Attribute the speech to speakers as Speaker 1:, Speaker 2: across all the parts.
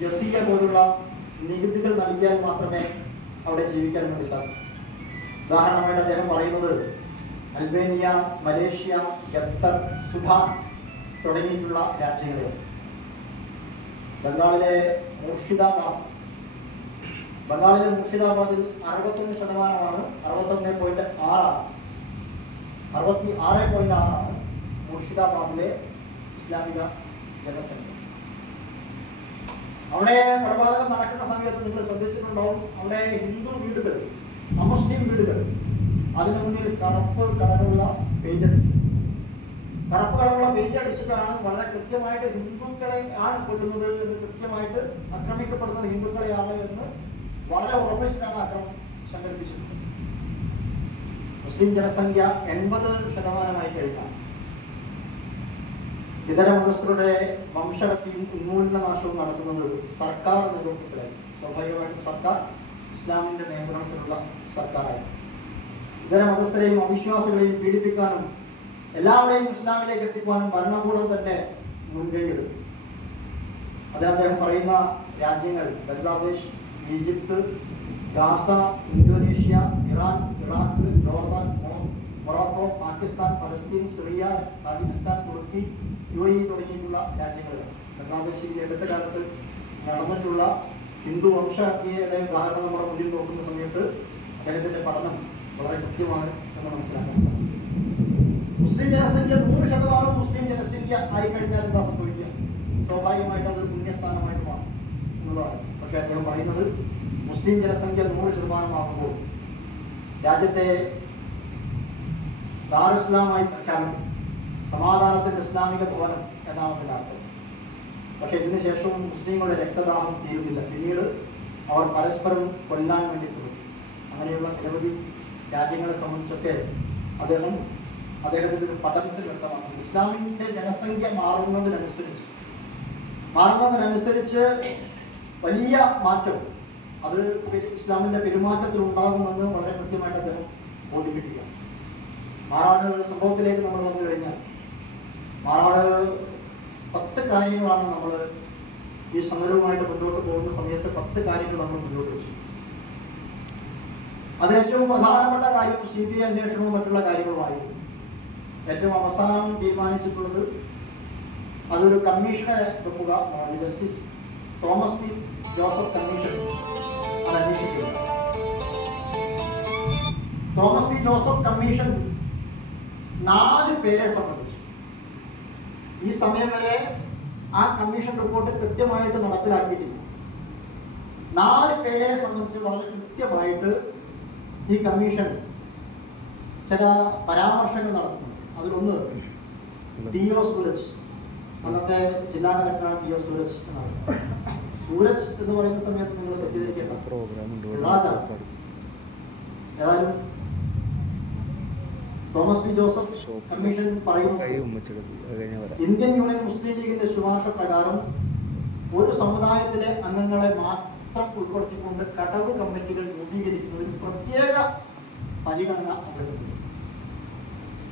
Speaker 1: ജസീയ പോലുള്ള നികുതികൾ നൽകിയാൽ മാത്രമേ അവിടെ ജീവിക്കാൻ വേണ്ടി സാധിക്കൂ. ഉദാഹരണമായിട്ട് അദ്ദേഹം പറയുന്നത് അൽബേനിയ മലേഷ്യ ഖത്തർ സുഡാൻ തുടങ്ങിയിട്ടുള്ള രാജ്യങ്ങളിൽ ബംഗാളിലെ മുർഷിദാബാദ്. ബംഗാളിലെ മുർഷിദാബാദിൽ അറുപത്തൊന്ന് ശതമാനമാണ് അറുപത്തൊന്ന് പോയിന്റ് ആറാണ്. അറുപത്തി ആറ് പോയിന്റ് ആറാണ് മുർഷിദാബാദിലെ ഇസ്ലാമിക ജനസംഖ്യ. അവിടെ കൊലപാതകം നടക്കുന്ന സമയത്ത് നിങ്ങൾ ശ്രദ്ധിച്ചിട്ടുണ്ടാവും. അവിടെ ഹിന്ദു വീടുകൾ അമുസ്ലിം വീടുകൾ അതിനു മുന്നിൽ കറുപ്പ് കളറുള്ള പെയിന്റ് അടിച്ചു. കറുപ്പ് കളറുള്ള പെയിന്റ് അടിച്ചിട്ടാണ് വളരെ കൃത്യമായിട്ട് ഹിന്ദുക്കളെ ആണ് കൊല്ലുന്നത് എന്ന് കൃത്യമായിട്ട് ആക്രമിക്കപ്പെടുന്നത് ഹിന്ദുക്കളെയാണ് എന്ന് വളരെ ഉറപ്പിച്ചിട്ടാണ് ആക്രമം സംഘടിപ്പിച്ചിട്ടുള്ളത് മുസ്ലിം ജനസംഖ്യ എൺപത് ശതമാനമായി കഴിഞ്ഞാൽ ഇതര മതസ്ഥരുടെ വംശഹത്യയും ഉന്മൂലനാശവും നടത്തുന്നത് സർക്കാർ നേതൃത്വത്തിലായി. സ്വാഭാവികമായിട്ടും സർക്കാർ ഇസ്ലാമിന്റെ നിയന്ത്രണത്തിലുള്ള സർക്കാരായി. ഇതര മതസ്ഥരെയും അവിശ്വാസികളെയും പീഡിപ്പിക്കാനും എല്ലാവരെയും ഇസ്ലാമിലേക്ക് എത്തിക്കുവാനും ഭരണകൂടം തന്നെ മുൻകൈയെടുക്കും അതിൽ അദ്ദേഹം പറയുന്ന രാജ്യങ്ങൾ Bangladesh Egypt Gaza Indonesia Iran Iraq Jordan Morocco Pakistan Palestine Syria Tajikistan Turkey U A തുടങ്ങിയിട്ടുള്ള രാജ്യങ്ങളാണ് ബംഗ്ലാദേശിൽ ഈ അടുത്ത കാലത്ത് നടന്നിട്ടുള്ള ഹിന്ദു വംശഹത്യയുടെ ഉദാഹരണം നമ്മുടെ മുന്നിൽ നോക്കുന്ന സമയത്ത് അദ്ദേഹത്തിന്റെ പഠനം വളരെ കൃത്യമാണ് എന്ന് മനസ്സിലാക്കാൻ സാധിക്കും. മുസ്ലിം ജനസംഖ്യ നൂറ് ശതമാനം മുസ്ലിം ജനസംഖ്യ ആയി കഴിഞ്ഞാൽ എന്താ സംഭവിക്കുക? സ്വാഭാവികമായിട്ട് അതൊരു പുണ്യസ്ഥാനമായിട്ട് മാറും എന്നുള്ളതാണ്. പക്ഷെ അദ്ദേഹം പറയുന്നത് മുസ്ലിം ജനസംഖ്യ നൂറ് ശതമാനമാകുമ്പോൾ രാജ്യത്തെ ദാറുസ്ലാമായി പ്രഖ്യാപിക്കും. സമാധാനത്തിന്റെ ഇസ്ലാമിക ഭവനം എന്നാണ് അതിന്റെ അർത്ഥം. പക്ഷെ ഇതിനുശേഷവും മുസ്ലിങ്ങളുടെ രക്തദാഹം തീരുന്നില്ല. പിന്നീട് അവർ പരസ്പരം കൊല്ലാൻ വേണ്ടി തുടങ്ങി. അങ്ങനെയുള്ള നിരവധി രാജ്യങ്ങളെ സംബന്ധിച്ചൊക്കെ അദ്ദേഹം അദ്ദേഹത്തിന്റെ ഒരു പഠനത്തിൽ വ്യക്തമാക്കുന്നു. ഇസ്ലാമിന്റെ ജനസംഖ്യ മാറുന്നതിനനുസരിച്ച് മാറുന്നതിനനുസരിച്ച് വലിയ മാറ്റം അത് ഇസ്ലാമിന്റെ പെരുമാറ്റത്തിൽ ഉണ്ടാകുമെന്ന് വളരെ കൃത്യമായിട്ട് അദ്ദേഹം ബോധിപ്പിക്കുക മാറാട് സംഭവത്തിലേക്ക് നമ്മൾ വന്നു കഴിഞ്ഞാൽ മാറാട് പത്ത് കാര്യങ്ങളാണ് നമ്മൾ ഈ സമരവുമായിട്ട് മുന്നോട്ട് പോകുന്ന സമയത്ത് പത്ത് കാര്യങ്ങൾ നമ്മൾ മുന്നോട്ട് വെച്ചു. അത് ഏറ്റവും പ്രധാനപ്പെട്ട കാര്യം സി ബി ഐ അന്വേഷണവും മറ്റുള്ള കാര്യങ്ങളുമായിരുന്നു. ഏറ്റവും അവസാനം തീരുമാനിച്ചിട്ടുള്ളത് അതൊരു കമ്മീഷനെ വെക്കുക justice Thomas P Joseph commission അത് അന്വേഷിക്കുക. തോമസ് പി ജോസഫ് കമ്മീഷൻ നാല് പേരെ സംബന്ധിച്ചു. ഈ സമയം വരെ ആ കമ്മീഷൻ റിപ്പോർട്ട് കൃത്യമായിട്ട് നടപ്പിലാക്കിയിട്ടില്ല. നാല് പേരെ സംബന്ധിച്ച് വളരെ കൃത്യമായിട്ട് ഈ കമ്മീഷൻ ചില പരാമർശങ്ങൾ നടത്തുന്നുണ്ട്. അതിലൊന്ന് ടി ഒ സൂരജ് അന്നത്തെ ജില്ലാ കലക്ടർ ടി ഒ സൂരജ് എന്നാണ്. സൂരജ് എന്ന് പറയുന്ന സമയത്ത് നിങ്ങൾ തെറ്റിദ്ധരിക്കേണ്ട. ഏതായാലും തോമസ് പി ജോസഫ് കമ്മീഷൻ പറയുന്നു. ഇന്ത്യൻ യൂണിയൻ മുസ്ലിം ലീഗിന്റെ ശുപാർശ പ്രകാരം ഒരു സമുദായത്തിലെ അംഗങ്ങളെ മാത്രം ഉൾപ്പെടുത്തിക്കൊണ്ട് കടവ് കമ്മിറ്റികൾ രൂപീകരിക്കുന്നതിന് പ്രത്യേക പരിഗണന നൽകുന്നു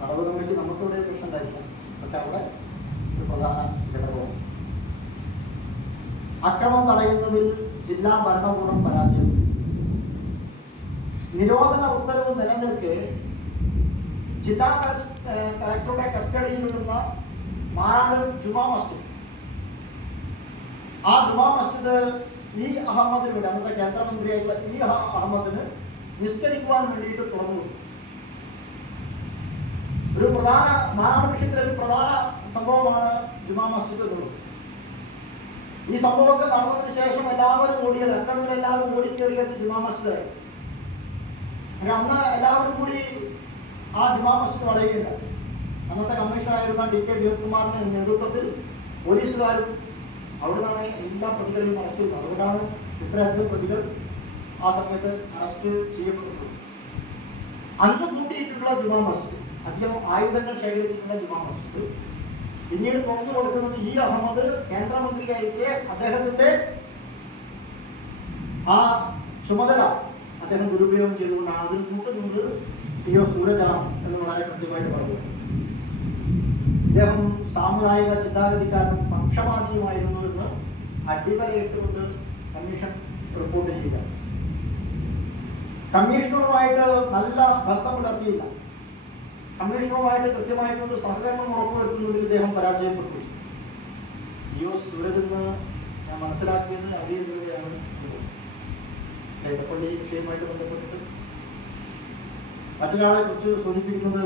Speaker 1: കടവ് കമ്മിറ്റി നമുക്കിവിടെ പ്രശ്നം ഉണ്ടായിരിക്കാം. പക്ഷെ അവിടെ ഒരു പ്രധാന ഘടകവും അക്രമം തടയുന്നതിൽ ജില്ലാ ഭരണകൂടം പരാജയം നിരോധന ഉത്തരവ് നിലനിൽക്കെ ജില്ലാ കളക്ടറുടെ നിന്ന് മാറാട് ജുമാ മസ്ജിദ്. ആ ജുമാ മസ്ജിദ് ഈ വേണ്ടി അന്നത്തെ കേന്ദ്രമന്ത്രിയായിട്ടുള്ള അഹ- അഹമ്മദിന് നിസ്കരിക്കുവാൻ വേണ്ടിയിട്ട് തുറന്നു കൊടുത്തു. ഒരു പ്രധാന മാനാട് വിഷയത്തിലെ ഒരു പ്രധാന സംഭവമാണ് ജുമാ മസ്ജിദ് എന്നുള്ളത്. ഈ സംഭവമൊക്കെ നടന്നതിന് ശേഷം എല്ലാവരും ഓടിയത് അക്രമികൾ എല്ലാവരും ഓടിക്കേറിയത് ജുമാ മസ്ജിദായി. അന്ന് എല്ലാവരും കൂടി ആ ജുമാ മസ്ജിദ് വളയുകയുണ്ടായി. അന്നത്തെ കമ്മീഷണറായിരുന്ന ഡി കെ വിനോദ്കുമാറിന്റെ നേതൃത്വത്തിൽ പോലീസുകാരും അവിടെ നിന്നാണ് എല്ലാ പ്രതികളെയും അറസ്റ്റ് ചെയ്യുന്നത് അതുകൊണ്ടാണ് ഇത്രയധികം പ്രതികൾ ആ സമയത്ത് അറസ്റ്റ് ചെയ്യപ്പെട്ടിട്ടുള്ളത് അന്ന് കൂട്ടിയിട്ടുള്ള ജുമാ മസ്ജിദ് അധികം ആയുധങ്ങൾ ശേഖരിച്ചിട്ടുള്ള ജുമാ മസ്ജിദ് പിന്നീട് തുറന്നു കൊടുക്കുന്നത് ഈ അഹമ്മദ് കേന്ദ്രമന്ത്രിയായിരിക്കെ അദ്ദേഹത്തിന്റെ ആ ചുമതല അദ്ദേഹം ദുരുപയോഗം ചെയ്തുകൊണ്ടാണ് അതിൽ കൂട്ടുന്നത് ടി ഒ വളരെ കൃത്യമായിട്ട് പറഞ്ഞു. ഇദ്ദേഹം സാമുദായിക ചിന്താഗതിക്കാരനും പക്ഷപാതിയുമായിരുന്നു എന്ന് അടിവരയിട്ടുകൊണ്ട് കമ്മീഷൻ റിപ്പോർട്ട് ചെയ്യുക കമ്മീഷണറുമായിട്ട് നല്ല ബന്ധം പുലർത്തിയില്ല കമ്മീഷണറുമായിട്ട് കൃത്യമായിട്ടൊരു സഹകരണം ഉറപ്പുവരുത്തുന്നതിൽ ഇദ്ദേഹം പരാജയപ്പെട്ടു. ഇ ഒ സൂരജ് എന്ന് ഞാൻ മനസ്സിലാക്കിയത് അറിയുന്നതാണ് കൈതപ്പള്ളി വിഷയവുമായിട്ട് ബന്ധപ്പെട്ടിട്ട് മറ്റൊരാളെ കുറിച്ച് സൂചിപ്പിക്കുന്നത്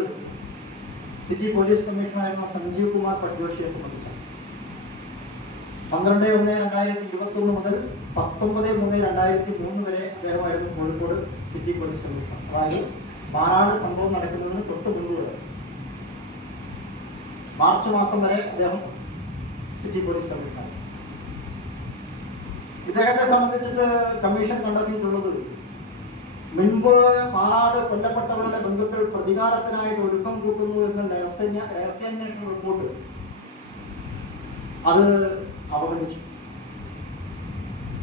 Speaker 1: സിറ്റി പോലീസ് കമ്മീഷണറായിരുന്ന സഞ്ജീവ് കുമാർ പട്ജോഷിയെ സംബന്ധിച്ചാണ്. പന്ത്രണ്ട് ഒന്ന് രണ്ടായിരത്തി ഇരുപത്തി ഒന്ന് മുതൽ പത്തൊമ്പത് മൂന്ന് രണ്ടായിരത്തി മൂന്ന് വരെ അദ്ദേഹമായിരുന്നു കോഴിക്കോട് സിറ്റി പോലീസ് കമ്മീഷണർ. അതായത് മാറാട് സംഭവം നടക്കുന്നതിന് തൊട്ട് മുൻപ് വരെ. മാർച്ച് മാസം വരെ അദ്ദേഹം സിറ്റി പോലീസ് കമ്മീഷണർ ഇദ്ദേഹത്തെ സംബന്ധിച്ചിട്ട് കമ്മീഷൻ കണ്ടെത്തിയിട്ടുള്ളത് മുൻപ് മാറാട് കൊല്ലപ്പെട്ടവരുടെ ബന്ധുക്കൾ പ്രതികാരത്തിനായിട്ട് ഒരുക്കം കൂട്ടുന്നു എന്ന രഹസ്യ രഹസ്യാന്വേഷണ റിപ്പോർട്ട് അത് അവഗണിച്ചു.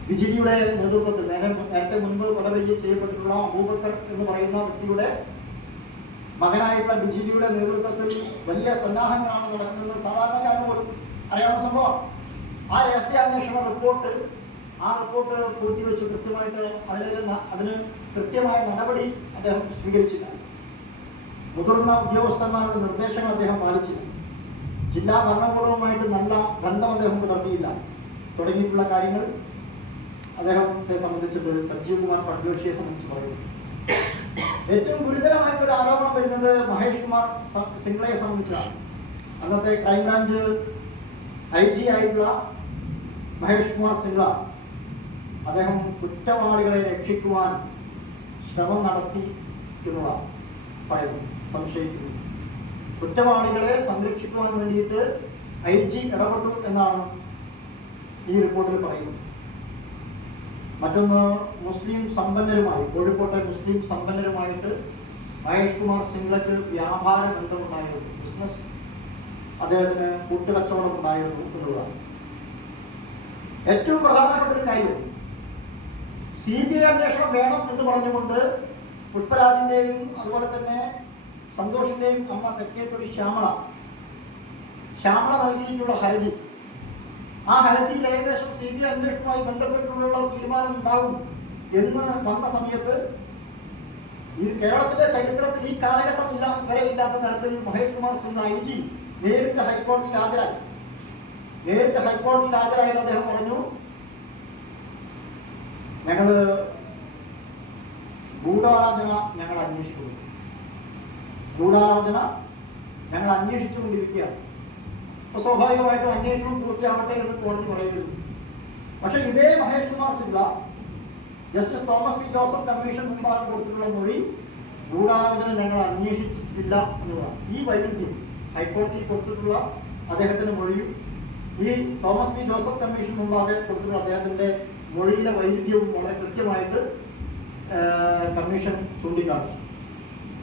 Speaker 1: വിജിലിയുടെ നേതൃത്വത്തിൽ നേരെ നേരത്തെ മുൻപ് കൊലവയ്യ ചെയ്യപ്പെട്ടിട്ടുള്ള അബൂബക്കർ എന്ന് പറയുന്ന വ്യക്തിയുടെ മകനായിട്ടുള്ള ബിജിലിയുടെ നേതൃത്വത്തിൽ വലിയ സന്നാഹങ്ങളാണ് നടക്കുന്നത്. സാധാരണക്കാരന് പോലും അറിയാവുന്ന സംഭവം. ആ രഹസ്യാന്വേഷണ റിപ്പോർട്ട് ആ റിപ്പോർട്ട് പൂർത്തിവെച്ച് കൃത്യമായിട്ട് അതിന് ന- അതിന് കൃത്യമായ നടപടി അദ്ദേഹം സ്വീകരിച്ചില്ല. മുതിർന്ന ഉദ്യോഗസ്ഥന്മാരുടെ നിർദ്ദേശങ്ങൾ അദ്ദേഹം പാലിച്ചില്ല. ജില്ലാ ഭരണകൂടവുമായിട്ട് നല്ല ബന്ധം അദ്ദേഹം പുലർത്തിയില്ല. തുടങ്ങിയിട്ടുള്ള കാര്യങ്ങൾ അദ്ദേഹത്തെ സംബന്ധിച്ചിട്ട് സജീവ് കുമാർ പട്ജോഷിയെ സംബന്ധിച്ച് പറയുന്നു. ഏറ്റവും ഗുരുതരമായിട്ടൊരു ആരോപണം വരുന്നത് മഹേഷ് കുമാർ സിംഗ്ലയെ സംബന്ധിച്ചാണ്. അന്നത്തെ ക്രൈംബ്രാഞ്ച് ഐ ജി ആയിട്ടുള്ള മഹേഷ് കുമാർ സിംഗ്ല അദ്ദേഹം കുറ്റവാളികളെ രക്ഷിക്കുവാൻ ശ്രമം നടത്തി എന്നുള്ളതാണ് പറയുന്നു സംശയിക്കുന്നു. കുറ്റവാളികളെ സംരക്ഷിക്കുവാൻ വേണ്ടിയിട്ട് ഐ ജി ഇടപെട്ടു എന്നാണ് ഈ റിപ്പോർട്ടിൽ പറയുന്നത്. മറ്റൊന്ന് മുസ്ലിം സമ്പന്നരുമായി കോഴിക്കോട്ടെ മുസ്ലിം സമ്പന്നരുമായിട്ട് മഹേഷ് കുമാർ സിംഗ്ലക്ക് വ്യാപാര ബന്ധമുണ്ടായിരുന്നു ബിസിനസ് അദ്ദേഹത്തിന് കൂട്ടുകച്ചവടം ഉണ്ടായിരുന്നു എന്നുള്ളതാണ്. ഏറ്റവും പ്രധാനപ്പെട്ട ഒരു കാര്യം സി ബി ഐ അന്വേഷണം വേണം എന്ന് പറഞ്ഞുകൊണ്ട് പുഷ്പരാജിന്റെയും അതുപോലെ തന്നെ സന്തോഷിന്റെയും അമ്മ തെക്കേത്തൊടി ശ്യാമള. ശ്യാമള നൽകിയിട്ടുള്ള ഹർജി. ആ ഹർജിയിൽ ഏകദേശം സി ബി ഐ അന്വേഷണവുമായി ബന്ധപ്പെട്ടുള്ള തീരുമാനം ഉണ്ടാകും എന്ന് വന്ന സമയത്ത് ഈ കേരളത്തിലെ ചരിത്രത്തിൽ ഈ കാലഘട്ടം ഇല്ല വരെ ഇല്ലാത്ത തരത്തിൽ മഹേഷ് കുമാർ സിംഗ് ഐ ജി നേരിട്ട് ഹൈക്കോടതിയിൽ ഹാജരായി. നേരിട്ട് ഹൈക്കോടതിയിൽ ഹാജരായിട്ട് അദ്ദേഹം പറഞ്ഞു ഞങ്ങൾ ഗൂഢാലോചന ഞങ്ങൾ അന്വേഷിക്കുന്നു. ഗൂഢാലോചന ഞങ്ങൾ അന്വേഷിച്ചുകൊണ്ടിരിക്കുകയാണ്. അപ്പൊ സ്വാഭാവികമായിട്ടും അന്വേഷണം പൂർത്തിയാവട്ടെ എന്ന് കോടതി പറയുന്നു. പക്ഷെ ഇതേ Mahesh Kumar Singh justice Thomas P Joseph commission മുമ്പാകെ കൊടുത്തിട്ടുള്ള മൊഴി ഗൂഢാലോചന ഞങ്ങൾ അന്വേഷിച്ചിട്ടില്ല എന്നുള്ളതാണ്. ഈ വൈരുദ്ധ്യം ഹൈക്കോടതിയിൽ കൊടുത്തിട്ടുള്ള അദ്ദേഹത്തിന്റെ മൊഴിയും ഈ തോമസ് പി ജോസഫ് കമ്മീഷൻ മുമ്പാകെ കൊടുത്തിട്ടുള്ള അദ്ദേഹത്തിന്റെ മൊഴിയിലെ വൈരുദ്ധ്യവും വളരെ കൃത്യമായിട്ട് കമ്മീഷൻ ചൂണ്ടിക്കാണിച്ചു.